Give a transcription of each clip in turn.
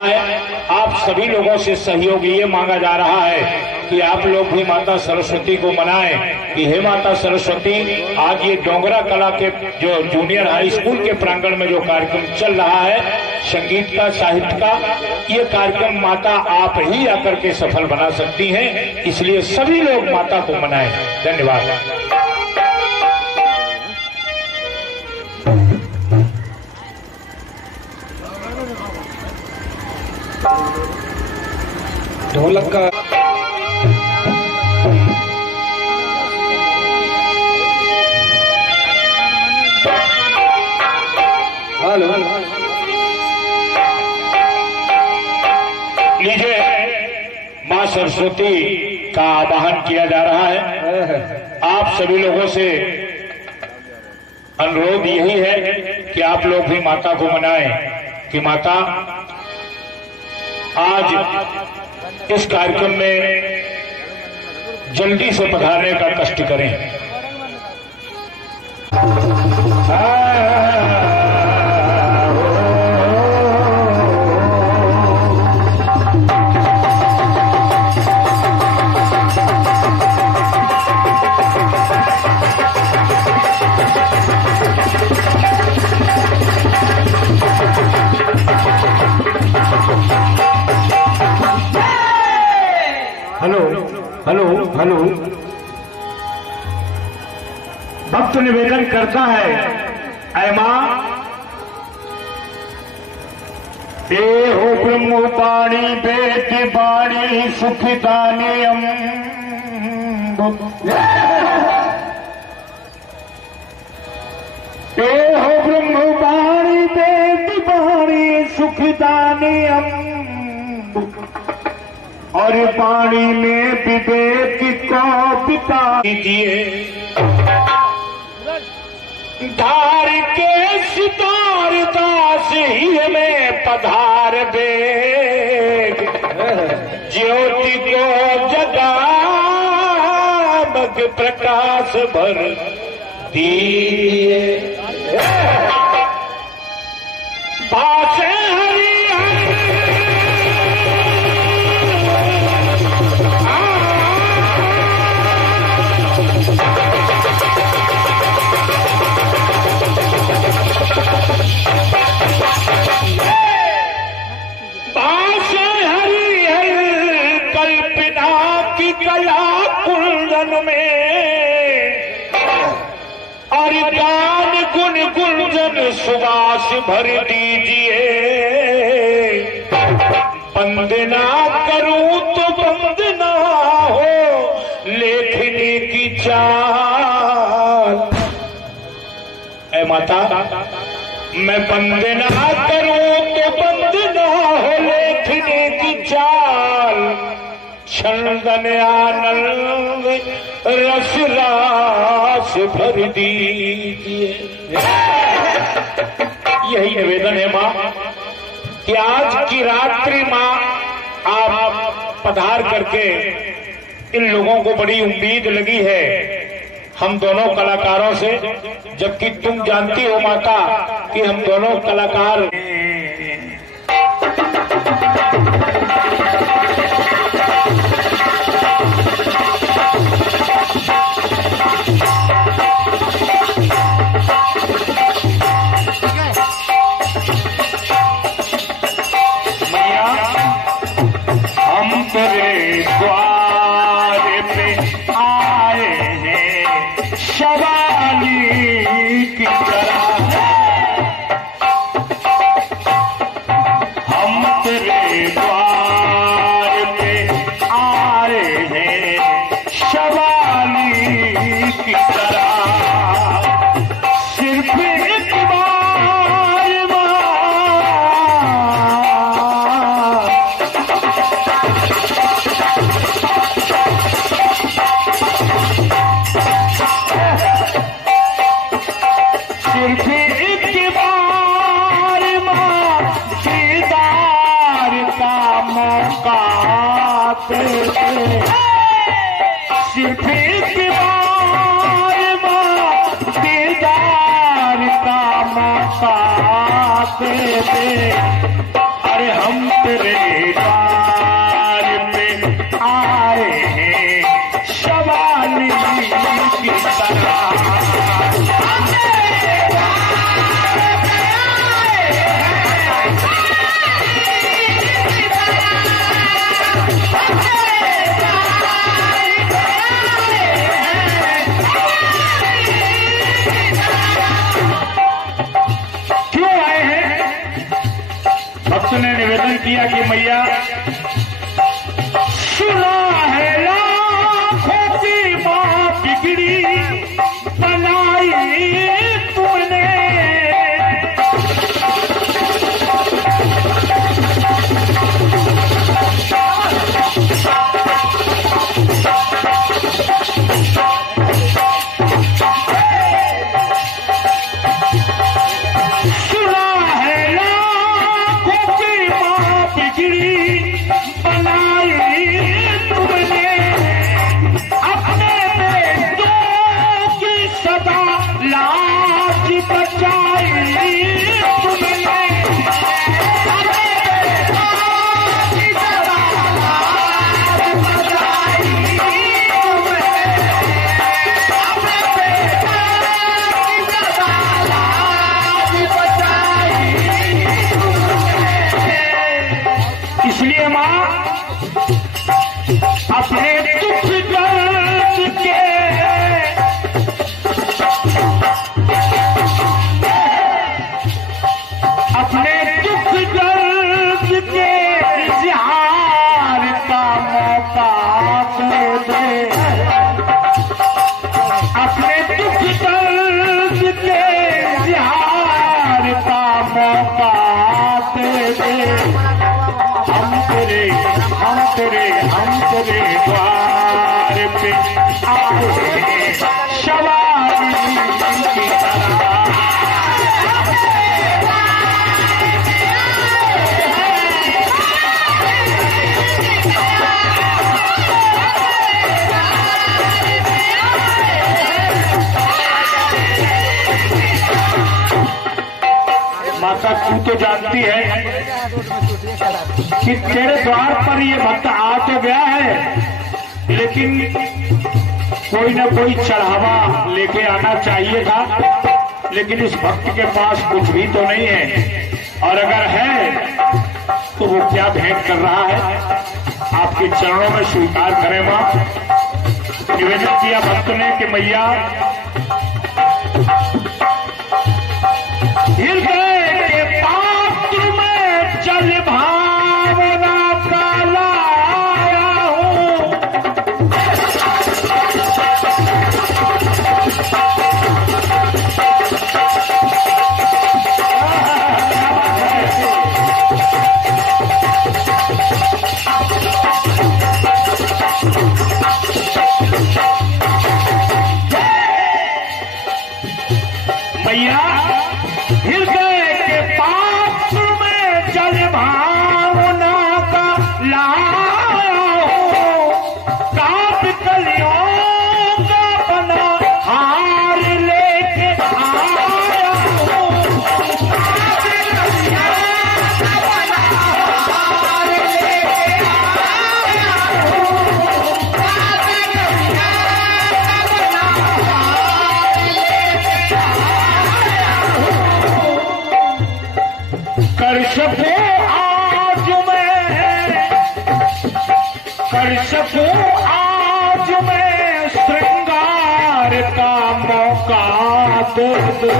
आप सभी लोगों से सहयोग ये मांगा जा रहा है कि आप लोग भी माता सरस्वती को मनाएं कि हे माता सरस्वती, आज ये डोंगरा कला के जो जूनियर हाई स्कूल के प्रांगण में जो कार्यक्रम चल रहा है संगीत का, साहित्य का, ये कार्यक्रम माता आप ही आकर के सफल बना सकती हैं, इसलिए सभी लोग माता को मनाएं। धन्यवाद। ढोलक का हेलो लीजिए, मां सरस्वती का आवाहन किया जा रहा है। आप सभी लोगों से अनुरोध यही है कि आप लोग भी माता को मनाएं कि माता आज इस कार्यक्रम में जल्दी से पधारने का कष्ट करें। हेलो हेलो हेलो, भक्त निवेदन करता है, ऐ मां, ए हो ब्रह्म वाणी वेद वाणी सुखदानी ए हो ब्रह्म वाणी वेद वाणी सुखदानी और पानी में विवेक को पिता दीजिए, धार के सितार दास ही हमें पधार दे, ज्योति को जगा मग प्रकाश भर दिए, भाषे और ज्ञान गुण गुंजन सुवास भर दीजिए, वंदना करूं तो वंदना हो लेखनी की चाल। ऐ माता, मैं वंदना करूं तो वंदना हो लेखनी की चाल, छंदन आनंद रस रास भर दीजिए। यही निवेदन है मां कि आज की रात्रि मां आप पधार करके, इन लोगों को बड़ी उम्मीद लगी है हम दोनों कलाकारों से, जबकि तुम जानती हो माता कि हम दोनों कलाकार तेरे द्वार पे आए हैं शवाली की तरह, हम तेरे द्वार पे आए हैं शवाली की तरह, सिर्फ एक बार सिर्फ एक बार दीदार का मौका दे दे। अरे हम तेरे द्वार पे आए हैं शवानी की तरह। ने निवेदन किया कि मैया सुना है लाखों की मां बिगड़ी बनाई तुमने, इसलिए मां अपने दुख दर्द के इज़हार का मौका दे दे, अपने दुख दर्द के इज़हार का मौका दे दे। हम तेरे द्वार पे आए शवानी की तरह। माता तू तो जानती है कि तेरे द्वार पर ये भक्त आ तो गया है, लेकिन कोई न कोई चढ़ावा लेके आना चाहिए था, लेकिन इस भक्त के पास कुछ भी तो नहीं है, और अगर है तो वो क्या भेंट कर रहा है। आपके चरणों में स्वीकार करें मां। निवेदन किया भक्त ने कि मैया हृदय के पात्र में जल भावना का लाया हूं, मैया हृदय के पात्र में जल भावना का लाया हूं, काप कलियों का बना हार लेके आया हूं, काप कलियों का बना हार लेके आया हूं, काप कलियों का बना हार लेके आया हूं। कर सकूं आज मैं श्रृंगार का मौका दे दे,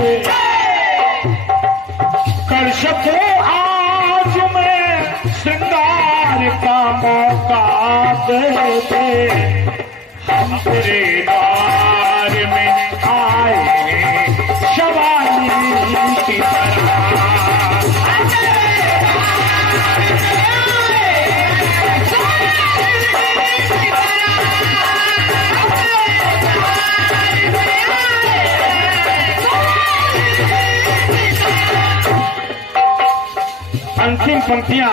कर सकूं आज मैं श्रृंगार का मौका दे दे। हम तेरे द्वार में आए शवानी की तरह। अंतिम पंक्तियां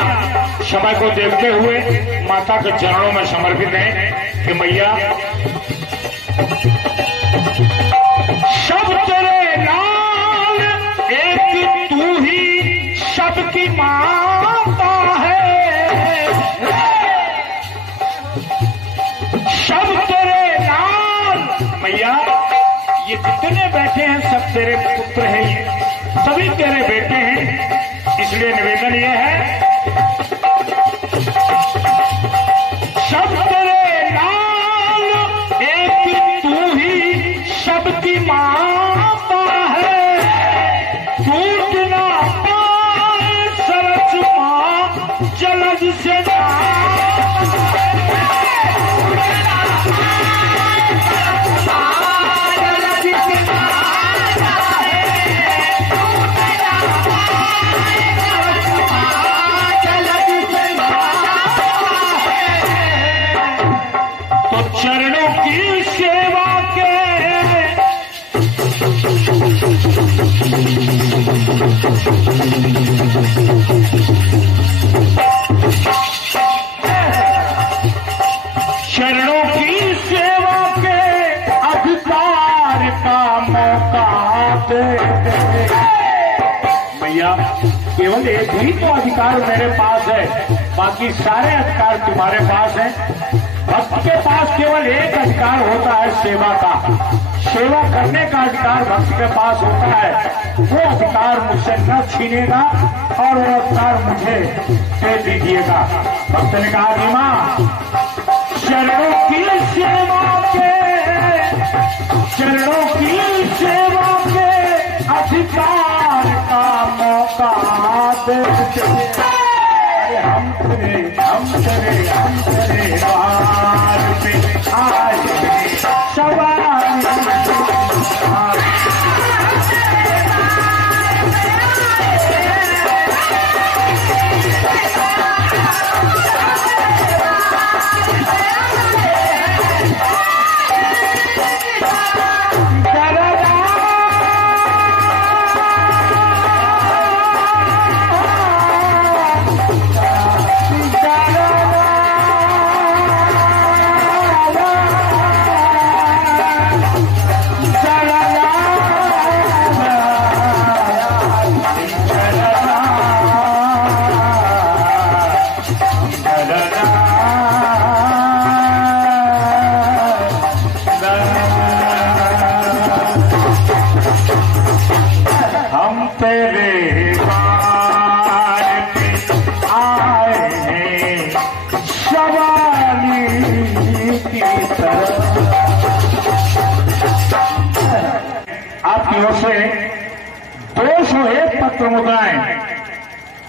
समय को देखते हुए माता के चरणों में समर्पित हैं कि मैया सब तेरे लाल, एक तू ही सबकी माता जितने बैठे हैं सब तेरे पुत्र हैं, सभी तेरे बेटे हैं। इसलिए निवेदन ये है, सब तेरे नाम, एक तू ही सबकी माता है। टूट ना पाए सरस मां जलद से चरणों की सेवा के चरणों की सेवा के अधिकार का मौका देते। भैया केवल एक ही तो अधिकार मेरे पास है, बाकी सारे अधिकार तुम्हारे पास हैं। भक्त के पास केवल एक अधिकार होता है सेवा का, सेवा करने का अधिकार भक्त के पास होता है। वो अधिकार मुझसे न छीनेगा और वो अधिकार मुझे दे दीजिएगा। भक्त ने कहा कि मां चरणों की सेवा के, चरणों की सेवा के अधिकार का मौका देते। हम तेरे द्वार पे आए सवारी। आपकी ओर से 201 पत्र मुद्राएं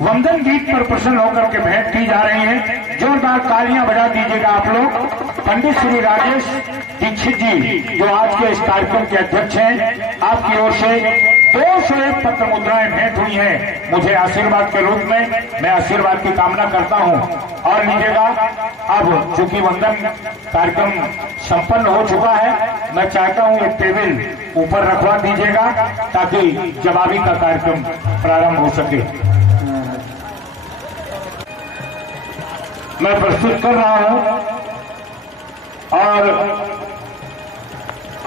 वंदन गीत पर प्रसन्न होकर के भेंट की जा रही हैं। जोरदार तालियां बजा दीजिएगा आप लोग। पंडित श्री राजेश दीक्षित जी जो आज के इस कार्यक्रम के अध्यक्ष हैं, आपकी ओर से 201 पत्र मुद्राएं भेंट हुई हैं मुझे आशीर्वाद के रूप में। मैं आशीर्वाद की कामना करता हूं और लीजिएगा। अब चूंकि वंदन कार्यक्रम संपन्न हो चुका है, मैं चाहता हूं एक टेबल ऊपर रखवा दीजिएगा ताकि जवाबी का कार्यक्रम प्रारंभ हो सके। मैं प्रस्तुत कर रहा हूं और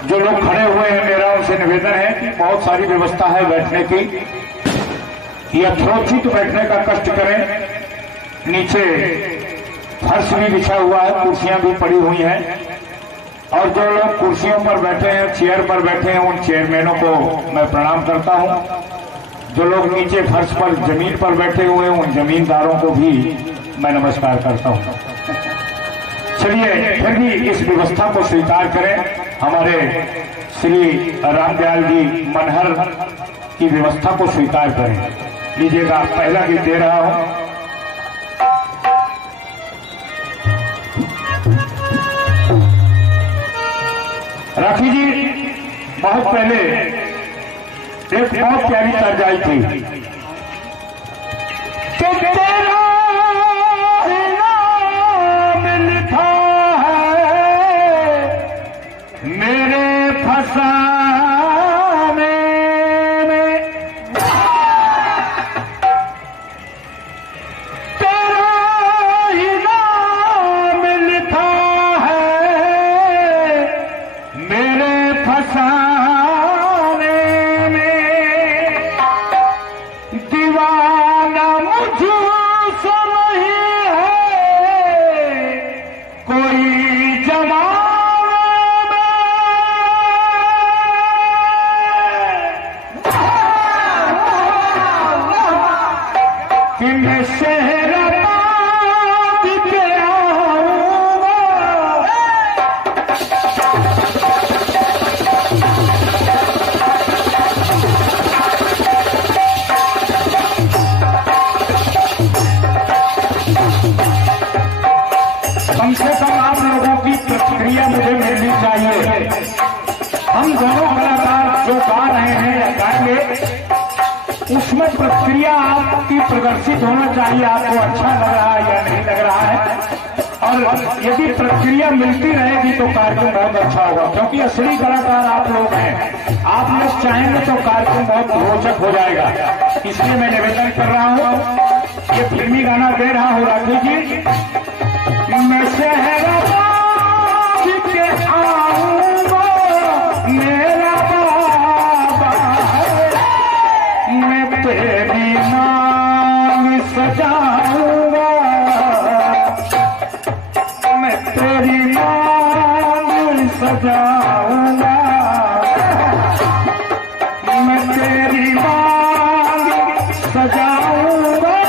जो लोग खड़े हुए हैं मेरा उनसे निवेदन है कि बहुत सारी व्यवस्था है बैठने की, यथोचित बैठने का कष्ट करें। नीचे फर्श भी बिछा हुआ है, कुर्सियां भी पड़ी हुई हैं और जो लोग कुर्सियों पर बैठे हैं, चेयर पर बैठे हैं, उन चेयरमैनों को मैं प्रणाम करता हूं। जो लोग नीचे फर्श पर जमीन पर बैठे हुए हैं, उन जमींदारों को भी मैं नमस्कार करता हूं। चलिए फिर भी इस व्यवस्था को स्वीकार करें। हमारे श्री रामदयाल जी मनहर की व्यवस्था को स्वीकार करें। लीजिएगा, पहला गीत दे रहा हूं। राखी जी बहुत पहले एक बहुत प्यारी तर्ज आई थी कि तेरा नाम लिखा है मेरे फसाने में, तेरा ही नाम लिखा है मेरे फसाने में। दीवाना मुझसे कि मैं सेहरा बांध के आऊंगा। कम से कम आप लोगों की प्रतिक्रिया मुझे मिलनी चाहिए। हम दोनों कलाकार जो गा रहे हैं या गाएंगे, उसमें प्रतिक्रिया आपकी प्रदर्शित होना चाहिए। आपको अच्छा लग रहा है या नहीं लग रहा है, और यदि प्रतिक्रिया मिलती रहेगी तो कार्यक्रम बहुत अच्छा होगा, क्योंकि असली कलाकार आप लोग हैं। आप लोग चाहेंगे तो कार्यक्रम बहुत रोचक हो जाएगा। इसलिए मैं निवेदन कर रहा हूँ, ये फिल्मी गाना दे रहा हूँ राजू जी। मैं सेहरा बांध के आऊंगा, मेरा बाबा है, मैं तेरी मांग सजाऊंगा, मैं तेरी मांग सजाऊंगा, मैं तेरी मांग सजाऊंगा।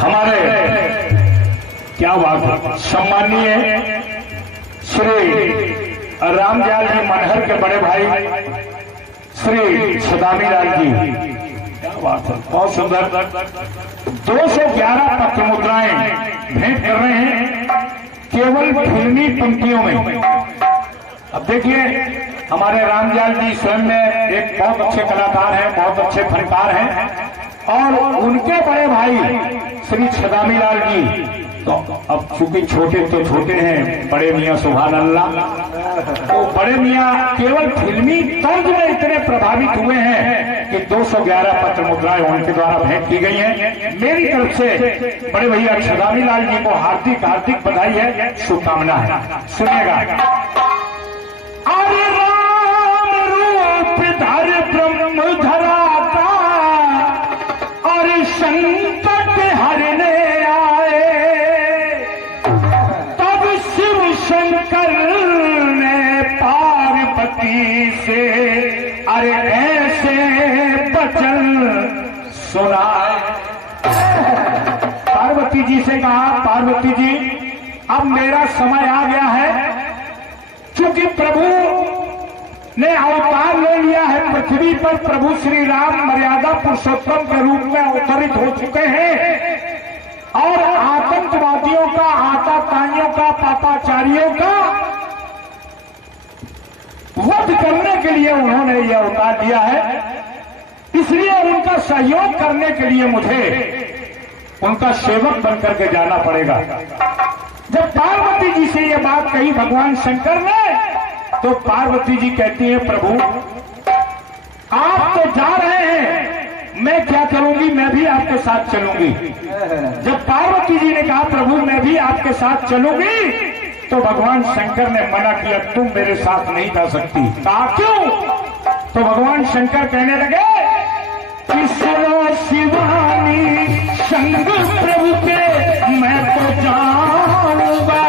हमारे क्या बात है, सम्मानीय श्री रामदयाल जी मनहर के बड़े भाई श्री सदामी लाल जी, क्या बात है, बहुत सुंदर 211 पत्र मुद्राएं भेंट कर रहे हैं केवल फिल्मी पंक्तियों में। अब देखिए, हमारे रामदयाल जी स्वयं में एक बहुत अच्छे कलाकार हैं, बहुत अच्छे फनकार हैं, और उनके बड़े भाई श्री सदामी लाल जी, तो अब चूंकि छोटे तो छोटे हैं, बड़े मियाँ सुभान अल्लाह, तो बड़े मियाँ केवल फिल्मी तर्ज में इतने प्रभावित हुए हैं कि 211 पत्र मुद्राएं उनके द्वारा भेंट की गई हैं। मेरी तरफ से बड़े भैया सदामी लाल जी को हार्दिक हार्दिक बधाई है, शुभकामना है। सुनिएगा। अरे राम रूप धर ब्रह्म धराता और संकट हरने आए, तब शिव शंकर ने पार्वती से अरे ऐसे वचन सुनाए। पार्वती जी से कहा, पार्वती जी अब मेरा समय आ गया है, क्योंकि प्रभु ने अवतार ले लिया है पृथ्वी पर। प्रभु श्री राम मर्यादा पुरुषोत्तम के रूप में अवतरित हो चुके हैं, और आतंकवादियों का, आताताइयों का, पापाचारियों का वध करने के लिए उन्होंने यह अवतार लिया है। इसलिए उनका सहयोग करने के लिए मुझे उनका सेवक बनकर के जाना पड़ेगा। जब पार्वती जी से यह बात कही भगवान शंकर ने, तो पार्वती जी कहती है, प्रभु आप तो जा रहे हैं, मैं क्या करूंगी, मैं भी आपके साथ चलूंगी। जब पार्वती जी ने कहा प्रभु मैं भी आपके साथ चलूंगी, तो भगवान शंकर ने मना किया, तुम मेरे साथ नहीं जा सकती। कहा क्यों? तो भगवान शंकर कहने लगे कि सुनो शिवानी संग प्रभु के मैं तो जाऊंगा।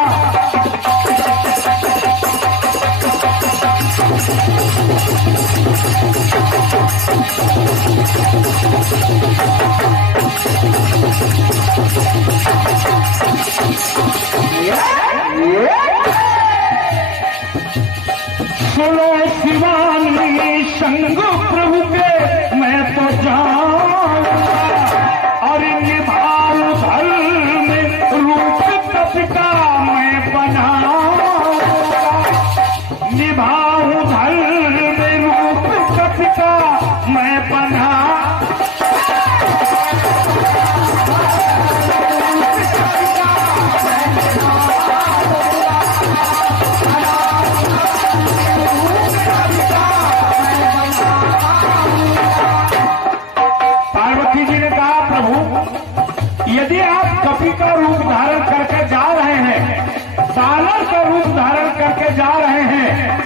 सुनो शिवानी संग प्रभु के मैं तो जाऊंगा, और निभा मैं बंधा। पार्वती जी ने कहा, प्रभु यदि आप कपि का रूप धारण करके जा रहे हैं, दानव का रूप धारण करके जा रहे हैं,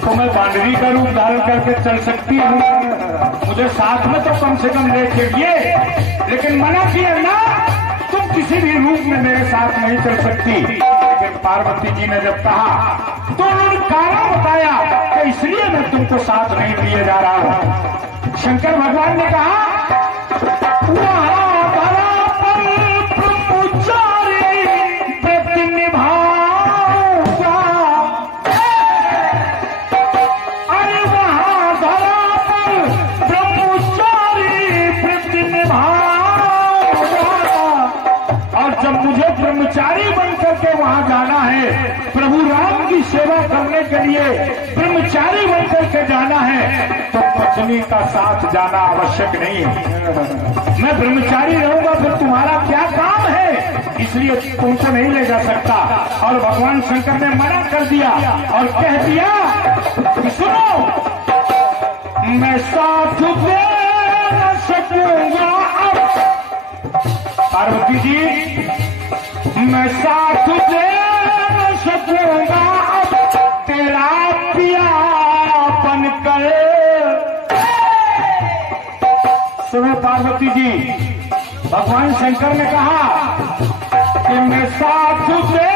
तो मैं बांदरी का रूप धारण करके चल सकती हूँ। मुझे साथ में तो कम से कम ले चलिए, लेकिन मना किया ना, तुम किसी भी रूप में मेरे साथ नहीं चल सकती। लेकिन पार्वती जी ने जब कहा तो उन्होंने कारण बताया कि इसलिए मैं तुमको साथ नहीं लिए जा रहा हूँ। शंकर भगवान ने कहा, ब्रह्मचारी बनकर के वहां जाना है, प्रभु राम की सेवा करने के लिए ब्रह्मचारी बनकर के जाना है, तो पत्नी का साथ जाना आवश्यक नहीं है। मैं ब्रह्मचारी रहूंगा फिर तुम्हारा क्या काम है, इसलिए तुमको नहीं ले जा सकता। और भगवान शंकर ने मना कर दिया और कह दिया कि सुनो, मैं साथ दे न सकूंगा। पार्वती जी, मैं साथ दे न सकूंगा अब तेरा पिया बनकर। सुनो पार्वती जी, भगवान शंकर ने कहा कि मैं साथ दे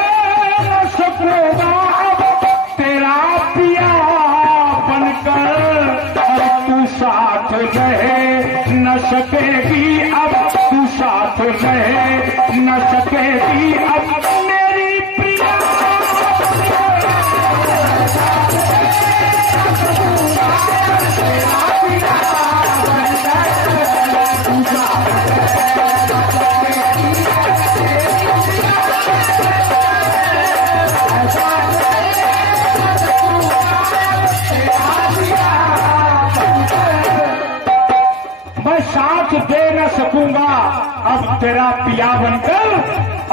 न सकूंगा अब तेरा पिया बनकर। और तू साथ रहे न सकेगी अब, तू साथ रहे न सकेगी अब मेरी प्रिया। मैं साथ दे न सकूंगा अब तेरा पिया बनकर,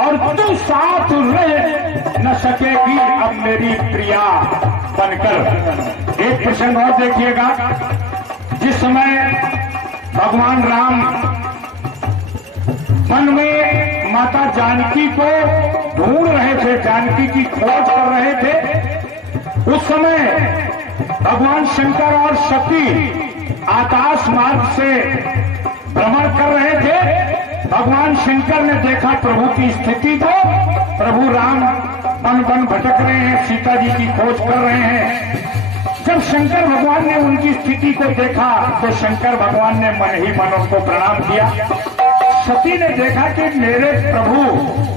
और तू साथ रह न सकेगी अब मेरी प्रिया बनकर। एक प्रसंग और देखिएगा, जिस समय भगवान राम वन में माता जानकी को ढूंढ रहे थे, जानकी की खोज कर रहे थे, उस समय भगवान शंकर और सती आकाश मार्ग से भ्रमण कर रहे थे। भगवान शंकर ने देखा प्रभु की स्थिति को, प्रभु राम वन वन भटक रहे हैं, सीता जी की खोज कर रहे हैं। जब शंकर भगवान ने उनकी स्थिति को देखा तो शंकर भगवान ने मन ही मन उनको प्रणाम किया। सती ने देखा कि मेरे प्रभु,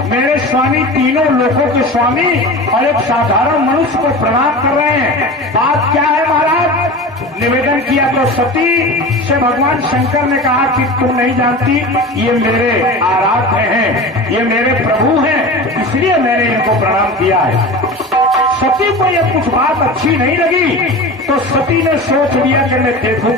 मेरे स्वामी, तीनों लोकों के स्वामी और एक साधारण मनुष्य को प्रणाम कर रहे हैं, बात क्या है महाराज? निवेदन किया तो सती से भगवान शंकर ने कहा कि तुम नहीं जानती, ये मेरे आराध्य हैं, ये मेरे प्रभु हैं, इसलिए मैंने इनको प्रणाम किया है। सती को यह कुछ बात अच्छी नहीं लगी, तो सती ने सोच लिया कि मैं देखूंगी